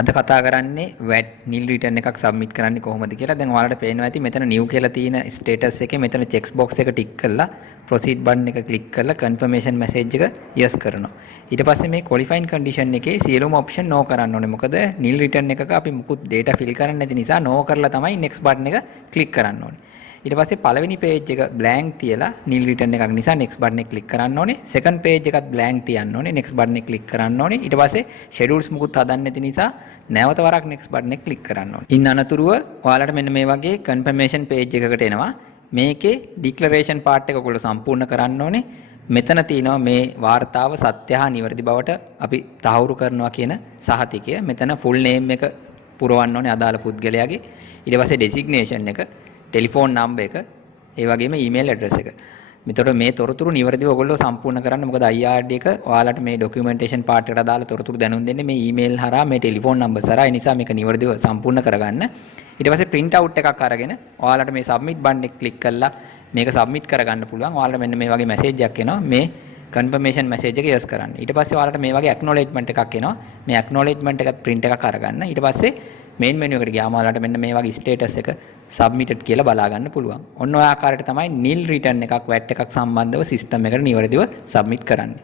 අද කතා කරන්නේ VAT nil return එකක් සබ්මිට් කරන්නේ කොහොමද කියලා. දැන් ඔයාලට පේනවා ඇති මෙතන new කියලා තියෙන status එකේ මෙතන check box එක ටික් කරලා proceed button එක click කරලා confirmation message එක yes කරනවා. ඊට පස්සේ මේ qualifying condition එකේ සියලුම option no කරන්න ඕනේ. මොකද nil return එකක අපි මුකුත් data fill කරන්නේ නැති නිසා no කරලා තමයි next button එක click කරන්න ඕනේ. ඊට පස්සේ පළවෙනි page එක blank තියලා nil return එකක් නිසා next button එක click කරන්න ඕනේ. second page එකත් blank තියන්න ඕනේ. next button එක click කරන්න ඕනේ. ඊට පස්සේ schedules මුකුත් හදන්න නැති නිසා නැවත වරක් next button එක click කරන්න ඕනේ. ඉන් අනතුරුව ඔයාලට මෙන්න මේ වගේ confirmation page එකකට එනවා. මේකේ declaration part එක ඔයගොල්ලෝ සම්පූර්ණ කරන්න ඕනේ. මෙතන තියෙනවා මේ වාර්තාව සත්‍ය හා නිවැරදි බවට අපි තහවුරු කරනවා කියන සහතිකය. මෙතන full name එක පුරවන්න ඕනේ අදාළ පුද්ගලයාගේ. ඊට පස්සේ designation එක, ටෙලිෆෝන් නම්බර් එක, ඒ වගේම ඊමේල් ඇඩ්‍රස් එක. මෙතකොට මේ තොරතුරු නිවැරදිව ඔයගොල්ලෝ සම්පූර්ණ කරන්න. මොකද IRD එක ඔයාලට මේ ડોකියුමන්ටේෂන් පාර්ට් එකට අදාළ තොරතුරු දැනුම් දෙන්නේ මේ ඊමේල් හරහා මේ ටෙලිෆෝන් නම්බර් හරහා. ඒ නිසා මේක නිවැරදිව සම්පූර්ණ කරගන්න. ඊට පස්සේ print out එකක් අරගෙන ඔයාලට මේ submit button එක click කරලා මේක submit කරගන්න පුළුවන්. ඔයාලට මෙන්න මේ වගේ message එකක් එනවා. මේ confirmation message එක yes කරන්න. ඊට පස්සේ ඔයාලට මේ වගේ acknowledgement එකක් එනවා. මේ acknowledgement එකත් print එකක් අරගන්න. ඊට පස්සේ main menu එකට ගියාම ඔයාලට මෙන්න මේ වගේ status එක submitted කියලා බලා ගන්න පුළුවන්. ඔන්න ඔය ආකාරයට තමයි nil return එකක් VAT එකක් සම්බන්ධව system එකට නිවැරදිව submit කරන්නේ.